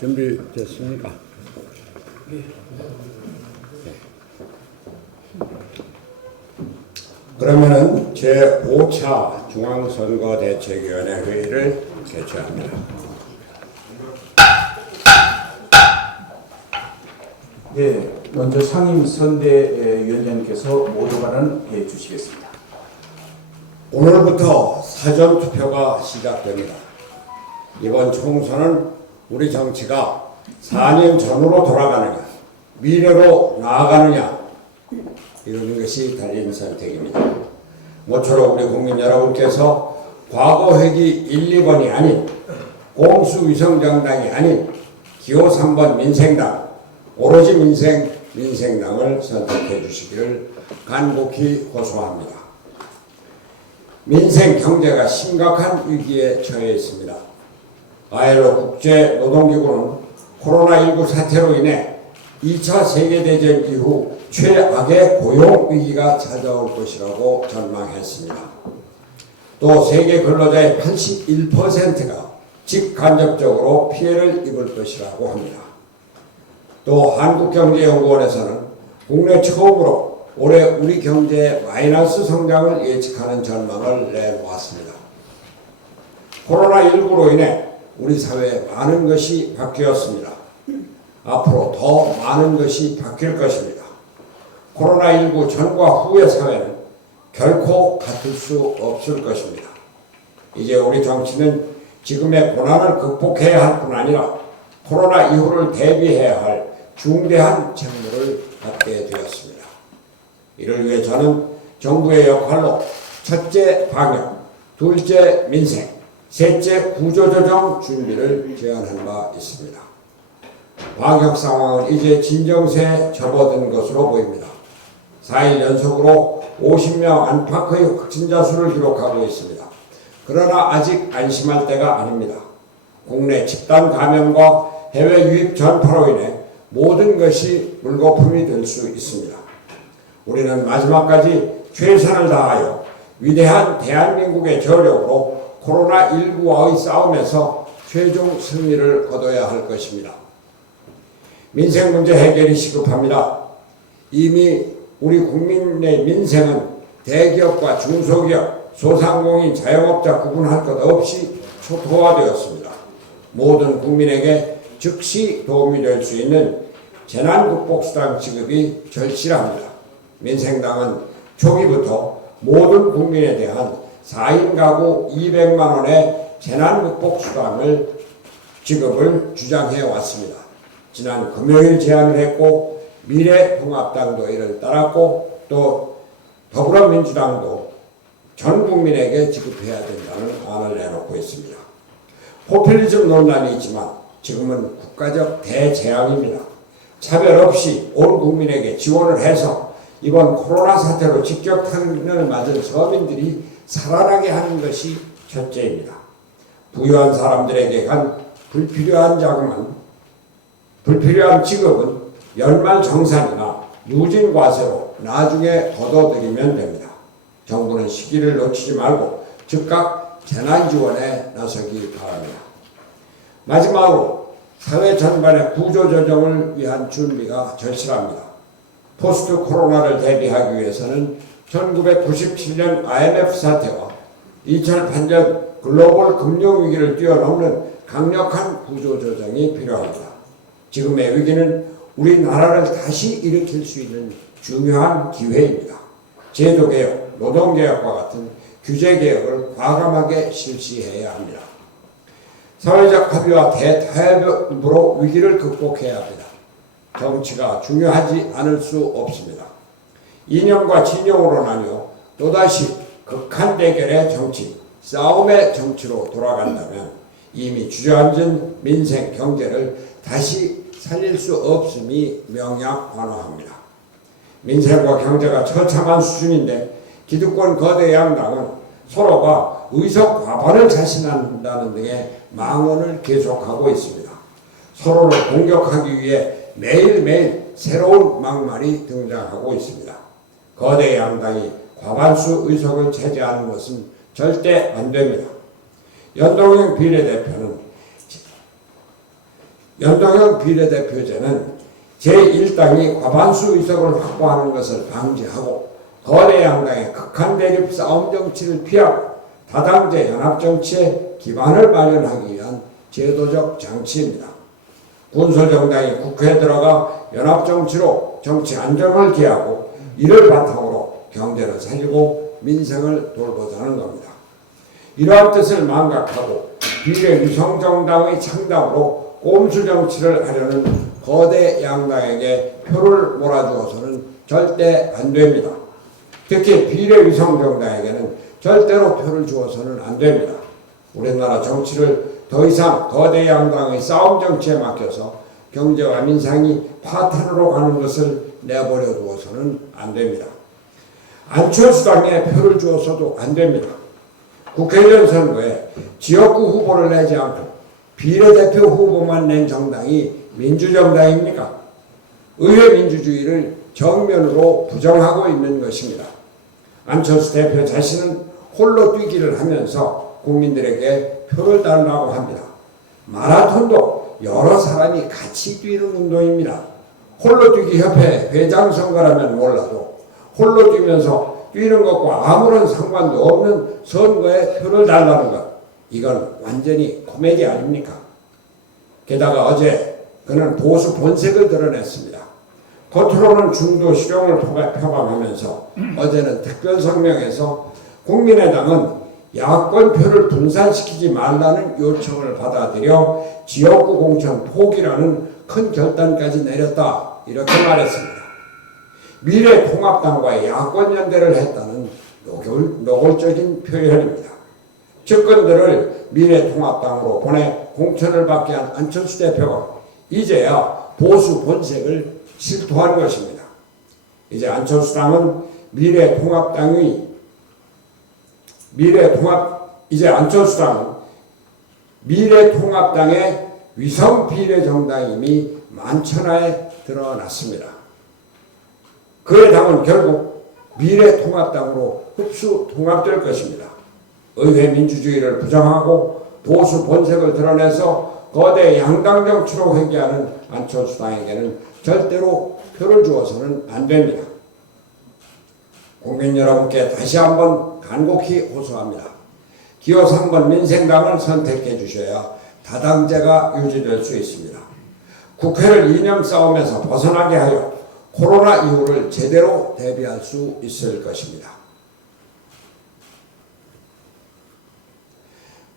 준비됐습니까? 그러면은 제5차 중앙선거대책위원회 회의를 개최합니다. 네, 먼저 상임선대위원장님께서 모두 발언해 주시겠습니다. 오늘부터 사전투표가 시작됩니다. 이번 총선은 우리 정치가 4년 전으로 돌아가느냐, 미래로 나아가느냐, 이런 것이 달린 선택입니다. 모쪼록 우리 국민 여러분께서 과거 회기 1, 2번이 아닌 공수위성정당이 아닌 기호 3번 민생당, 오로지 민생당을 선택해 주시기를 간곡히 호소합니다. 민생 경제가 심각한 위기에 처해 있습니다. ILO 국제노동기구는 코로나19 사태로 인해 2차 세계대전 이후 최악의 고용위기가 찾아올 것이라고 전망했습니다. 또 세계 근로자의 81%가 직간접적으로 피해를 입을 것이라고 합니다. 또 한국경제연구원에서는 국내 처음으로 올해 우리 경제의 마이너스 성장을 예측하는 전망을 내놓았습니다. 코로나19로 인해 우리 사회에 많은 것이 바뀌었습니다. 앞으로 더 많은 것이 바뀔 것입니다. 코로나19 전과 후의 사회는 결코 같을 수 없을 것입니다. 이제 우리 정치는 지금의 고난을 극복해야 할 뿐 아니라 코로나 이후를 대비해야 할 중대한 책무를 받게 되었습니다. 이를 위해 저는 정부의 역할로 첫째 방역, 둘째 민생, 셋째 구조조정 준비를 제안한 바 있습니다. 방역 상황은 이제 진정세에 접어든 것으로 보입니다. 4일 연속으로 50명 안팎의 확진자 수를 기록하고 있습니다. 그러나 아직 안심할 때가 아닙니다. 국내 집단 감염과 해외 유입 전파로 인해 모든 것이 물거품이 될 수 있습니다. 우리는 마지막까지 최선을 다하여 위대한 대한민국의 저력으로 코로나19와의 싸움에서 최종 승리를 거둬야 할 것입니다. 민생 문제 해결이 시급합니다. 이미 우리 국민의 민생은 대기업과 중소기업, 소상공인, 자영업자 구분할 것 없이 초토화되었습니다. 모든 국민에게 즉시 도움이 될 수 있는 재난극복수당 지급이 절실합니다. 민생당은 초기부터 모든 국민에 대한 4인 가구 200만 원의 재난극복수당을 지급을 주장해 왔습니다. 지난 금요일 제안을 했고 미래통합당도 이를 따랐고 또 더불어민주당도 전 국민에게 지급해야 된다는 안을 내놓고 있습니다. 포퓰리즘 논란이 있지만 지금은 국가적 대재앙입니다. 차별 없이 온 국민에게 지원을 해서 이번 코로나 사태로 직격탄을 맞은 서민들이 살아나게 하는 것이 첫째입니다. 부유한 사람들에게 간 불필요한 지급은 연말정산이나 누진과세로 나중에 걷어들이면 됩니다. 정부는 시기를 놓치지 말고 즉각 재난지원에 나서기 바랍니다. 마지막으로 사회 전반의 구조조정을 위한 준비가 절실합니다. 포스트 코로나를 대비하기 위해서는 1997년 IMF 사태와 2008년 글로벌 금융위기를 뛰어넘는 강력한 구조조정이 필요합니다. 지금의 위기는 우리나라를 다시 일으킬 수 있는 중요한 기회입니다. 제도개혁, 노동개혁과 같은 규제개혁을 과감하게 실시해야 합니다. 사회적 합의와 대타협으로 위기를 극복해야 합니다. 정치가 중요하지 않을 수 없습니다. 이념과 진영으로 나뉘어 또다시 극한 대결의 정치, 싸움의 정치로 돌아간다면 이미 주저앉은 민생, 경제를 다시 살릴 수 없음이 명약관화합니다. 민생과 경제가 처참한 수준인데 기득권 거대 양당은 서로가 의석 과반을 자신한다는 등의 망언을 계속하고 있습니다. 서로를 공격하기 위해 매일매일 새로운 막말이 등장하고 있습니다. 거대 양당이 과반수 의석을 차지하는 것은 절대 안 됩니다. 연동형 비례대표제는 제1당이 과반수 의석을 확보하는 것을 방지하고 거대 양당의 극한 대립 싸움 정치를 피하고 다당제 연합 정치의 기반을 마련하기 위한 제도적 장치입니다. 군소정당이 국회에 들어가 연합 정치로 정치 안정을 기하고 이를 바탕으로 경제를 살리고 민생을 돌보자는 겁니다. 이러한 뜻을 망각하고 비례위성정당의 창당으로 꼼수 정치를 하려는 거대 양당에게 표를 몰아주어서는 절대 안 됩니다. 특히 비례위성정당에게는 절대로 표를 주어서는 안 됩니다. 우리나라 정치를 더 이상 거대 양당의 싸움 정치에 맡겨서 경제와 민생이 파탄으로 가는 것을 내버려 두어서는 안 됩니다. 안철수당에 표를 주어서도 안 됩니다. 국회의원 선거에 지역구 후보를 내지 않고 비례대표 후보만 낸 정당이 민주정당입니까? 의회 민주주의를 정면으로 부정하고 있는 것입니다. 안철수 대표 자신은 홀로 뛰기를 하면서 국민들에게 표를 달라고 합니다. 마라톤도 여러 사람이 같이 뛰는 운동입니다. 홀로 뛰기 협회 회장 선거라면 몰라도 홀로 뛰면서 뛰는 것과 아무런 상관도 없는 선거에 표를 달라는 것, 이건 완전히 코미디 아닙니까? 게다가 어제 그는 보수 본색을 드러냈습니다. 겉으로는 중도 실용을 표방하면서 어제는 특별 성명에서 국민의당은 야권표를 분산시키지 말라는 요청을 받아들여 지역구 공천 포기라는 큰 결단까지 내렸다, 이렇게 말했습니다. 미래통합당과의 야권연대를 했다는 노골적인 표현입니다. 측근들을 미래통합당으로 보내 공천을 받게 한 안철수 대표가 이제야 보수 본색을 실토한 것입니다. 이제 안철수당은 미래통합당의 위성 비례정당임이 만천하에 드러났습니다. 그의 당은 결국 미래통합당으로 흡수 통합될 것입니다. 의회 민주주의를 부정하고 보수 본색을 드러내서 거대 양당 정치로 회귀하는 안철수당에게는 절대로 표를 주어서는 안 됩니다. 국민 여러분께 다시 한번 간곡히 호소합니다. 기호 3번 민생당을 선택해 주셔야 다당제가 유지될 수 있습니다. 국회를 이념 싸움에서 벗어나게 하여 코로나 이후를 제대로 대비할 수 있을 것입니다.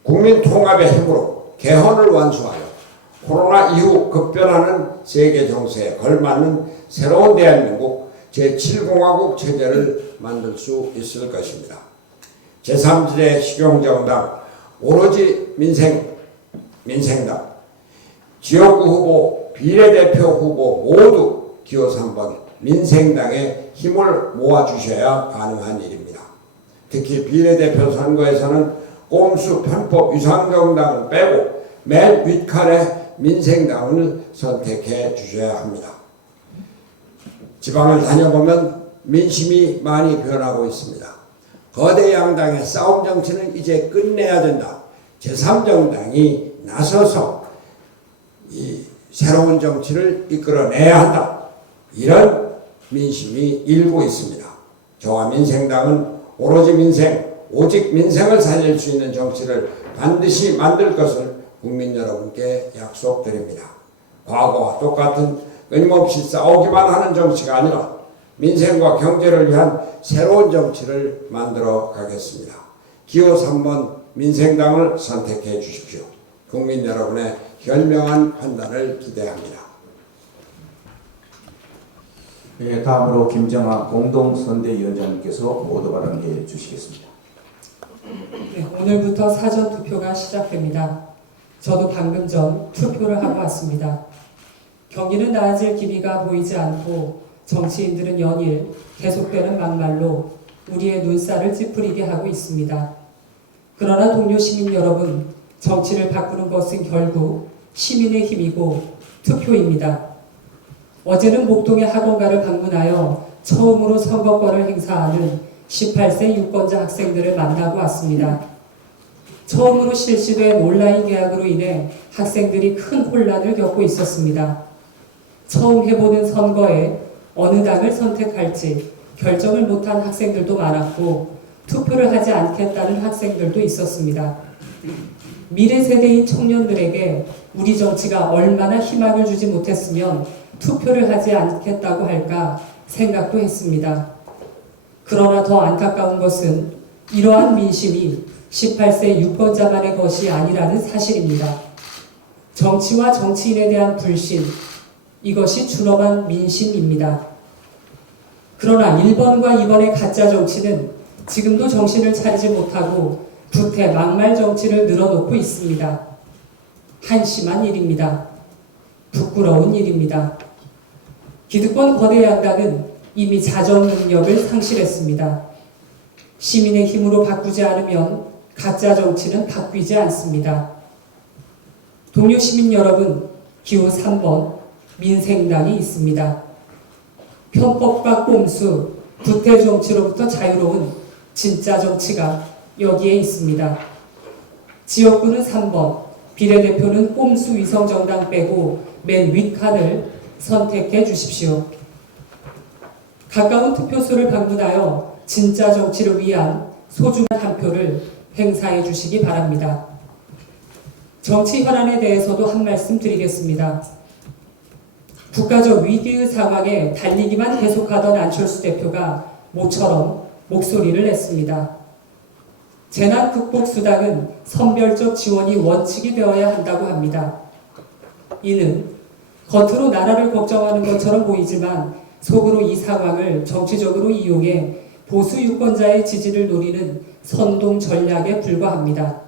국민 통합의 힘으로 개헌을 완수하여 코로나 이후 급변하는 세계 정세에 걸맞는 새로운 대한민국 제7공화국 체제를 만들 수 있을 것입니다. 제3지대 실용정당, 오로지 민생당, 지역구 후보, 비례대표 후보 모두 기호 3번 민생당에 힘을 모아주셔야 가능한 일입니다. 특히 비례대표 선거에서는 꼼수 편법 위상정당을 빼고 맨 윗칼에 민생당을 선택해 주셔야 합니다. 지방을 다녀보면 민심이 많이 변하고 있습니다. 거대 양당의 싸움 정치는 이제 끝내야 된다. 제3정당이 나서서 이 새로운 정치를 이끌어내야 한다. 이런 민심이 일고 있습니다. 저와 민생당은 오로지 오직 민생을 살릴 수 있는 정치를 반드시 만들 것을 국민 여러분께 약속드립니다. 과거와 똑같은 끊임없이 싸우기만 하는 정치가 아니라 민생과 경제를 위한 새로운 정치를 만들어 가겠습니다. 기호 3번 민생당을 선택해 주십시오. 국민 여러분의 현명한 판단을 기대합니다. 네, 다음으로 김정아 공동선대위원장님께서 모두 발언해 주시겠습니다. 네, 오늘부터 사전 투표가 시작됩니다. 저도 방금 전 투표를 하고 왔습니다. 경기는 나아질 기미가 보이지 않고 정치인들은 연일 계속되는 막말로 우리의 눈살을 찌푸리게 하고 있습니다. 그러나 동료 시민 여러분, 정치를 바꾸는 것은 결국 시민의 힘이고 투표입니다. 어제는 목동의 학원가를 방문하여 처음으로 선거권을 행사하는 18세 유권자 학생들을 만나고 왔습니다. 처음으로 실시된 온라인 계약으로 인해 학생들이 큰 혼란을 겪고 있었습니다. 처음 해보는 선거에 어느 당을 선택할지 결정을 못한 학생들도 많았고 투표를 하지 않겠다는 학생들도 있었습니다. 미래 세대인 청년들에게 우리 정치가 얼마나 희망을 주지 못했으면 투표를 하지 않겠다고 할까 생각도 했습니다. 그러나 더 안타까운 것은 이러한 민심이 18세 유권자만의 것이 아니라는 사실입니다. 정치와 정치인에 대한 불신, 이것이 준엄한 민심입니다. 그러나 1번과 2번의 가짜 정치는 지금도 정신을 차리지 못하고 구태 막말 정치를 늘어놓고 있습니다. 한심한 일입니다. 부끄러운 일입니다. 기득권 거대 양당은 이미 자정 능력을 상실했습니다. 시민의 힘으로 바꾸지 않으면 가짜 정치는 바뀌지 않습니다. 동료 시민 여러분, 기호 3번 민생당이 있습니다. 편법과 꼼수, 구태 정치로부터 자유로운 진짜 정치가 여기에 있습니다. 지역구는 3번, 비례대표는 꼼수 위성정당 빼고 맨 윗칸을 선택해 주십시오. 가까운 투표소를 방문하여 진짜 정치를 위한 소중한 한 표를 행사해 주시기 바랍니다. 정치 현안에 대해서도 한 말씀 드리겠습니다. 국가적 위기의 상황에 달리기만 계속하던 안철수 대표가 모처럼 목소리를 냈습니다. 재난 극복 수당은 선별적 지원이 원칙이 되어야 한다고 합니다. 이는 겉으로 나라를 걱정하는 것처럼 보이지만 속으로 이 상황을 정치적으로 이용해 보수 유권자의 지지를 노리는 선동 전략에 불과합니다.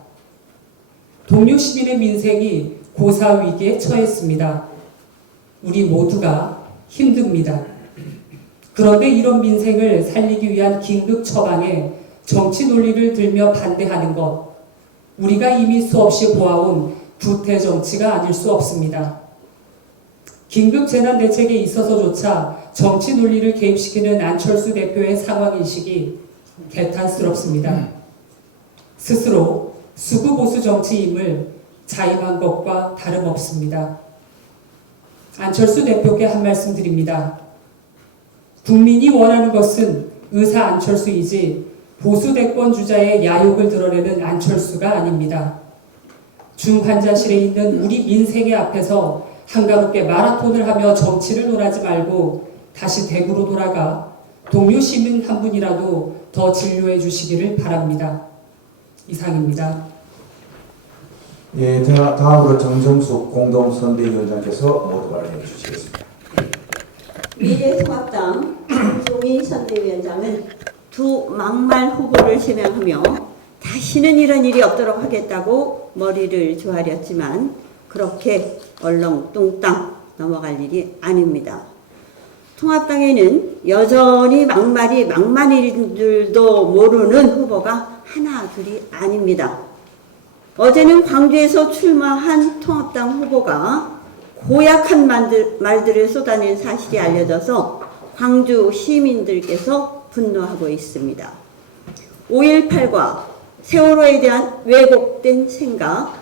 동료 시민의 민생이 고사 위기에 처했습니다. 우리 모두가 힘듭니다. 그런데 이런 민생을 살리기 위한 긴급 처방에 정치 논리를 들며 반대하는 것, 우리가 이미 수없이 보아온 구태 정치가 아닐 수 없습니다. 긴급 재난 대책에 있어서조차 정치 논리를 개입시키는 안철수 대표의 상황인식이 개탄스럽습니다. 스스로 수구보수 정치임을 자임한 것과 다름없습니다. 안철수 대표께 한 말씀 드립니다. 국민이 원하는 것은 의사 안철수이지 보수 대권 주자의 야욕을 드러내는 안철수가 아닙니다. 중환자실에 있는 우리 민생의 앞에서 한가롭게 마라톤을 하며 정치를 논하지 말고 다시 대구로 돌아가 동료 시민 한 분이라도 더 진료해 주시기를 바랍니다. 이상입니다. 예, 다음으로 정정숙 공동선대위원장께서 모두 발언해 주시겠습니다. 미래통합당 김종인 선대위원장은 두 막말 후보를 제명하며 다시는 이런 일이 없도록 하겠다고 머리를 조아렸지만 그렇게 얼렁뚱땅 넘어갈 일이 아닙니다. 통합당에는 여전히 막말이들도 모르는 후보가 하나 둘이 아닙니다. 어제는 광주에서 출마한 통합당 후보가 고약한 말들을 쏟아낸 사실이 알려져서 광주 시민들께서 분노하고 있습니다. 5.18과 세월호에 대한 왜곡된 생각,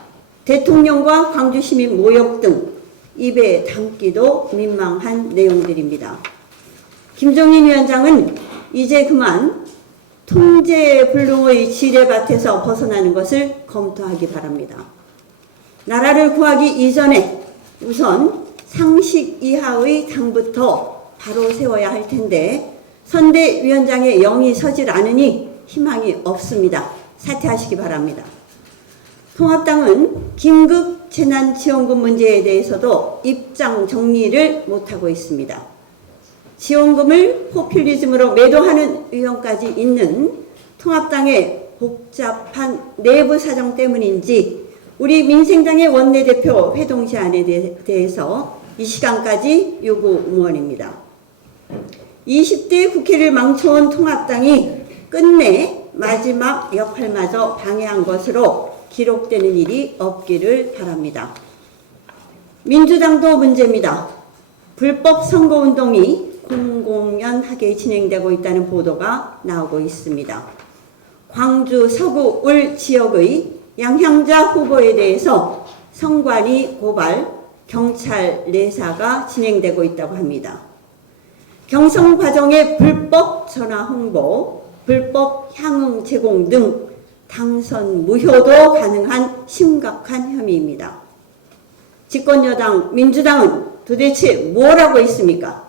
대통령과 광주 시민 모욕 등 입에 담기도 민망한 내용들입니다. 김종인 위원장은 이제 그만 통제불능의 지뢰밭에서 벗어나는 것을 검토하기 바랍니다. 나라를 구하기 이전에 우선 상식 이하의 당부터 바로 세워야 할 텐데 선대위원장의 영이 서질 않으니 희망이 없습니다. 사퇴하시기 바랍니다. 통합당은 긴급 재난지원금 문제에 대해서도 입장 정리를 못하고 있습니다. 지원금을 포퓰리즘으로 매도하는 위험까지 있는 통합당의 복잡한 내부 사정 때문인지 우리 민생당의 원내대표 회동 제안에 대해서 이 시간까지 요구 의원입니다. 20대 국회를 망쳐온 통합당이 끝내 마지막 역할마저 방해한 것으로 기록되는 일이 없기를 바랍니다. 민주당도 문제입니다. 불법 선거운동이 공공연하게 진행되고 있다는 보도가 나오고 있습니다. 광주 서구 울 지역의 양향자 후보에 대해서 선관위 고발, 경찰 내사가 진행되고 있다고 합니다. 경선 과정의 불법 전화 홍보, 불법 향응 제공 등 당선 무효도 가능한 심각한 혐의입니다. 집권여당 민주당은 도대체 뭘 하고 있습니까?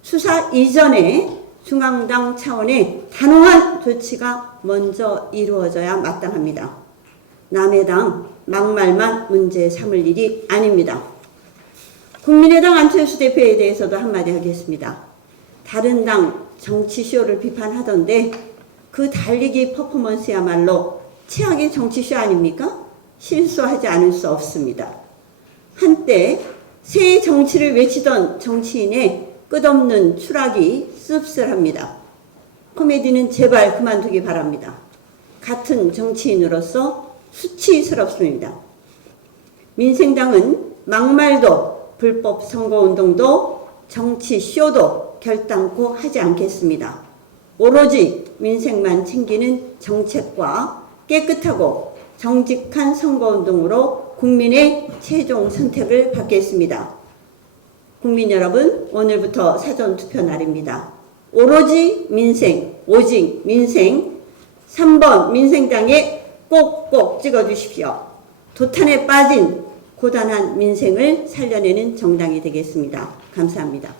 수사 이전에 중앙당 차원의 단호한 조치가 먼저 이루어져야 마땅합니다. 남의 당 막말만 문제 삼을 일이 아닙니다. 국민의당 안철수 대표에 대해서도 한마디 하겠습니다. 다른 당 정치쇼를 비판하던데 그 달리기 퍼포먼스야말로 최악의 정치쇼 아닙니까? 실수하지 않을 수 없습니다. 한때 새 정치를 외치던 정치인의 끝없는 추락이 씁쓸합니다. 코미디는 제발 그만두기 바랍니다. 같은 정치인으로서 수치스럽습니다. 민생당은 막말도 불법 선거운동도 정치쇼도 결단코 하지 않겠습니다. 오로지 민생만 챙기는 정책과 깨끗하고 정직한 선거운동으로 국민의 최종 선택을 받겠습니다. 국민 여러분, 오늘부터 사전투표 날입니다. 오로지 민생, 오직 민생, 3번 민생당에 꼭꼭 찍어주십시오. 도탄에 빠진 고단한 민생을 살려내는 정당이 되겠습니다. 감사합니다.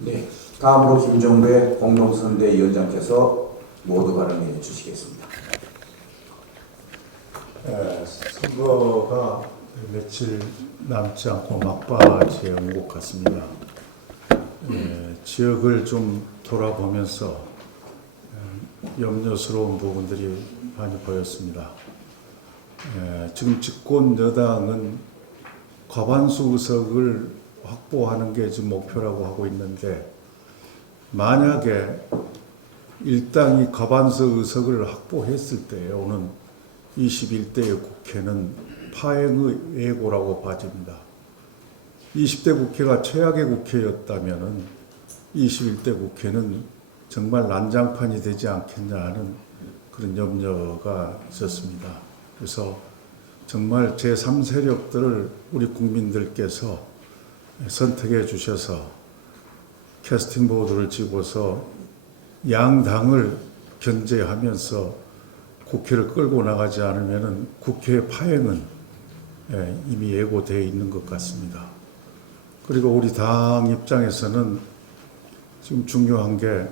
네, 다음으로 김정배 공동선대위원장께서 모두 발언해 주시겠습니다. 선거가 며칠 남지 않고 막바지에 온 것 같습니다. 지역을 좀 돌아보면서 염려스러운 부분들이 많이 보였습니다. 지금 집권 여당은 과반수 의석을 확보하는 게 지금 목표라고 하고 있는데, 만약에 일당이 과반수 의석을 확보했을 때 오는 21대의 국회는 파행의 예고라고 봐집니다. 20대 국회가 최악의 국회였다면 21대 국회는 정말 난장판이 되지 않겠냐 하는 그런 염려가 있었습니다. 그래서 정말 제3세력들을 우리 국민들께서 선택해 주셔서 캐스팅 보드를 쥐고서 양당을 견제하면서 국회를 끌고 나가지 않으면 국회의 파행은 이미 예고되어 있는 것 같습니다. 그리고 우리 당 입장에서는 지금 중요한 게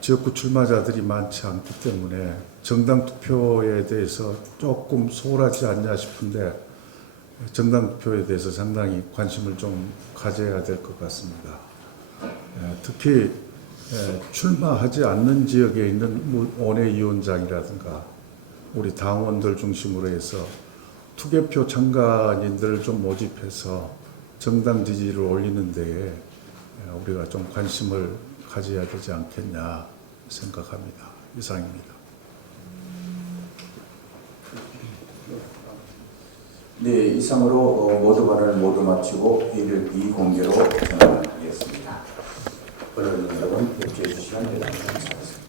지역구 출마자들이 많지 않기 때문에 정당 투표에 대해서 조금 소홀하지 않냐 싶은데, 정당 투표에 대해서 상당히 관심을 좀 가져야 될 것 같습니다. 특히 출마하지 않는 지역에 있는 원외위원장이라든가 우리 당원들 중심으로 해서 투개표 참가인들을 좀 모집해서 정당 지지를 올리는 데에 우리가 좀 관심을 가져야 되지 않겠냐 생각합니다. 이상입니다. 네, 이상으로 모두 발언을 모두 마치고 회의를 비공개로 전환하겠습니다. 여러분, 협조해 주시면 대단히 감사합니다.